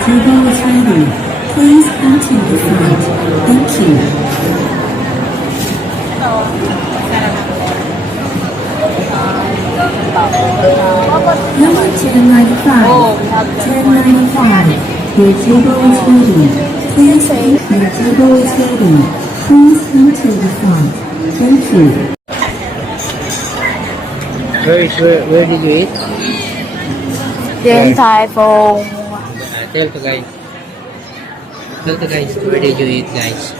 Your table is ready. Please come to the front. Thank you. Number 1095. 1095. Your table is ready. Please, your table is ready. Please come to the front. Thank you. Where, is, where, where did you eat? Din Tai Fung. Tell to guys. Tell to guys, where did you eat guys?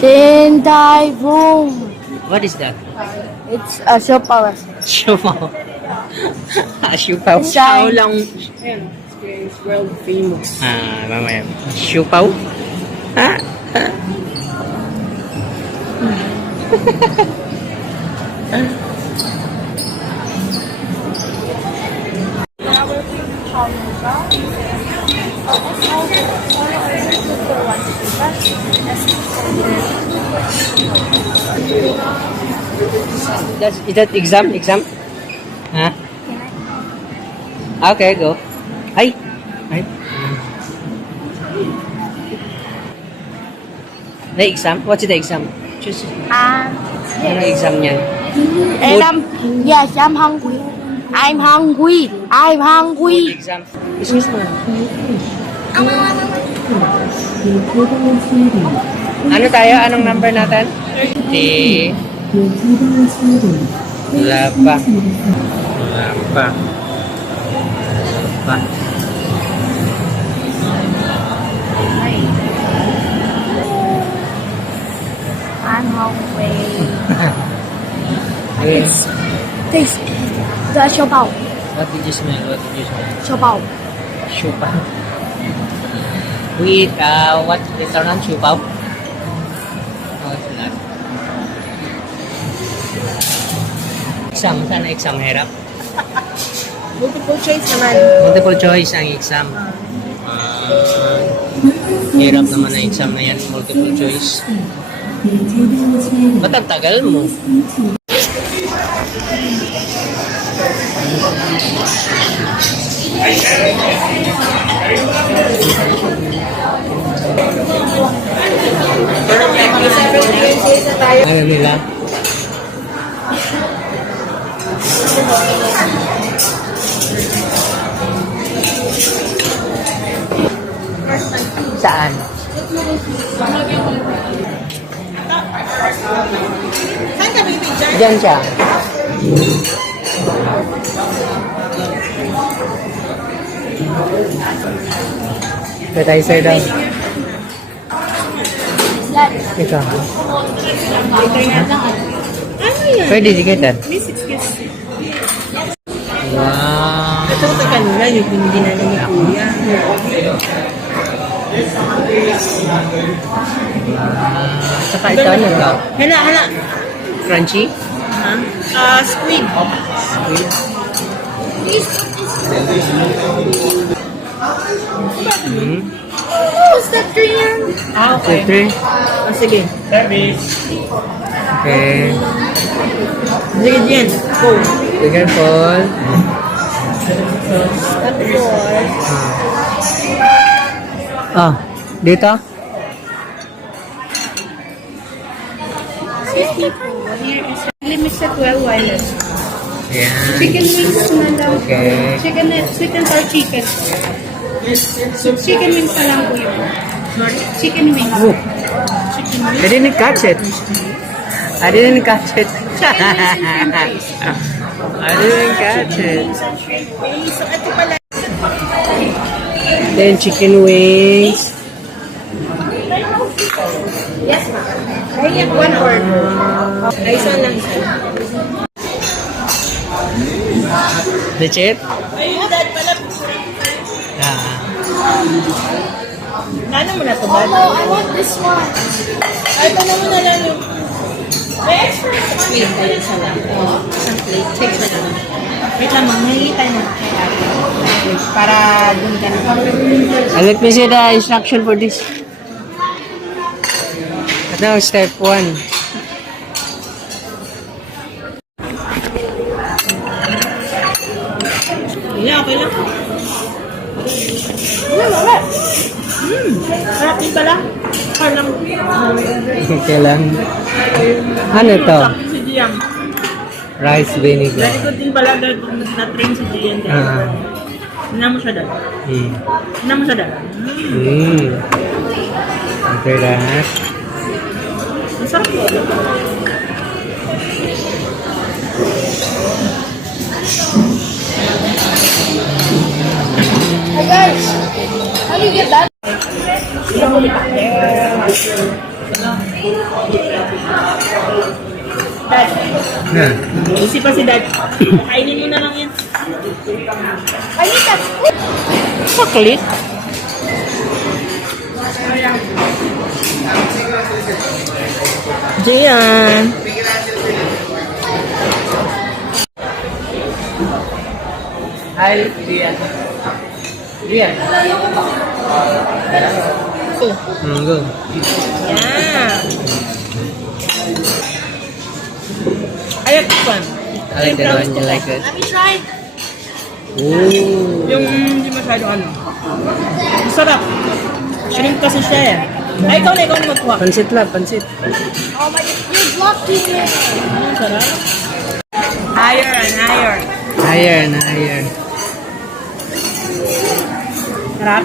Din Tai Fung. What is that? It's a siopaw. Siupaw. ah, siupaw. It's Siupaw like- lang. It's world famous. Ah, mamaya. Siupaw? Ah. That's, is that exam? Exam? Huh? Okay, go. Ay! Ay. The exam? What's the exam? Choose. Um, Ano exam niyan? I'm, yes, I'm hungry. I'm hungry. I'm hungry. Excuse me. Ano tayo? Anong number natin? 30. Your table is ready. Wala pa. Wala pa. I'm hungry. Okay. This, the siopaw. What did you smell? What did you smell? Siupaw. We eat, uh, what restaurant? Siupaw? Oh, it's not. Exam. Sana exam hirap? Multiple choice naman. Multiple choice ang exam. Ah, hirap naman ang exam na yan. Multiple choice. Ba't ang tagal mo? Ano nila? Saan? Diyan siya. Kaya tayo sa'yo daw. Ikaw. Miss, excuse me. Wow. Ito sa kanila, yung hindi na ni Kuya. Saka ito ano to? Hala, hala. Crunchy? Ha? Ah, squid. Hmm. What's that green? Ah, Two, three. Ah, sige. Okay. Sige, Jen. Go. Be careful. Ah. Ah, dito? Here is limited well wireless. Ayan. Chicken wings na lang. Okay. Chicken, and sour chicken. Chicken wings na lang po yun. Chicken wings. Oh, Chicken I wings. didn't catch it. I didn't catch it. I didn't catch it. Then chicken wings. Yes, ma'am. Ay, one order. Ay, isa lang isa. That's it? Ayun, dad pala. Ah. Nana mo na ito ba? Omo, I want this one. Ito na mo na lang yung... Wait, wait, wait, isa lang. O, isang plate. Take na lang. Wait lang, mamili tayo na. Para dun ka na. And let me see the instruction for this. Now, step 1. Sarap din pala. Parang Okay lang. Ano to? si Gian. Rice vinegar. Very good din pala dahil na-train si Gian. Ah. Hindi mo siya dala. Hmm. Hindi mo siya dala. Hmm. After that, Masarap po. Hey guys, how do you get that? Dad, na. busy pa si Dad. Kainin mo na lang yan. I need that spoon. Chocolate? Gian. Hi, Rian. Rian. Hmm, go. Yeah. I like this one. I like that one. You like it? Let me try. Ooh. Yung hindi masyado ano. Masarap. Shrimp kasi siya eh. Ay, ikaw na, ikaw na magkuha. Pansit lang, pansit. Oh my god, you're blocking it. Ang sarap. Higher and higher. Higher na higher. Sarap.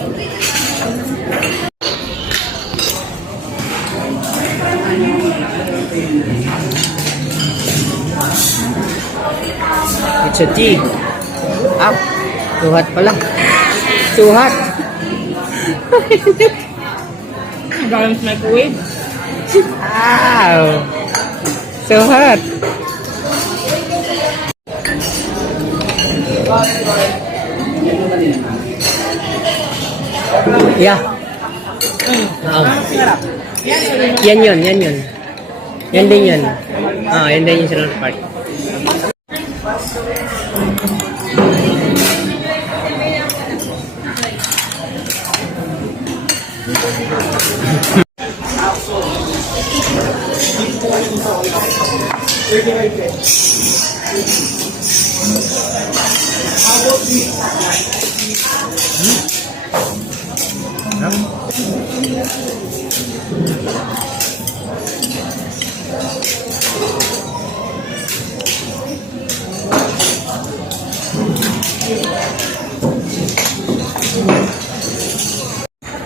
tea. Up. Suhat pala. Suhat. Galing sa microwave. Wow. Suhat. Yeah. Sarap. Yan yun, yan yun. Yan din yun. Ah, yan din yung sinunod part.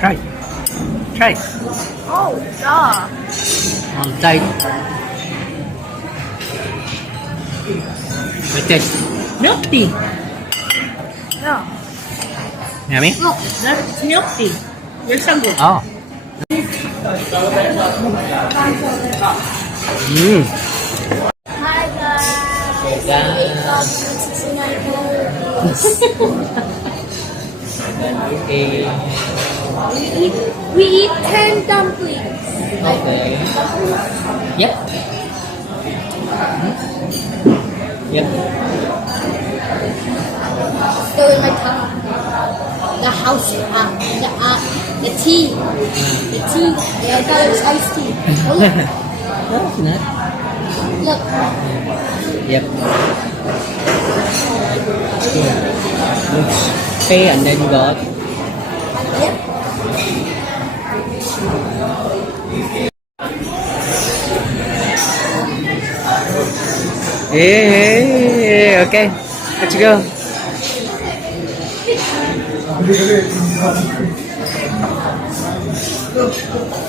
Right. Okay. Oh, duh. All tight. Wait it. Milk tea. Yeah. Yummy? Look, That's milk tea. You're so good. Oh. Mmm. hi guys. My home. Okay. We eat, we eat 10 dumplings. Okay. Yep. Yep. Still in my tongue. The house, uh, the, uh, the tea. The tea. Yeah, I thought it was iced tea. Oh, look. No, it's not. look. Yep. Yeah. Looks okay, and then got. Hey, hey, hey, okay. Let's go. Please.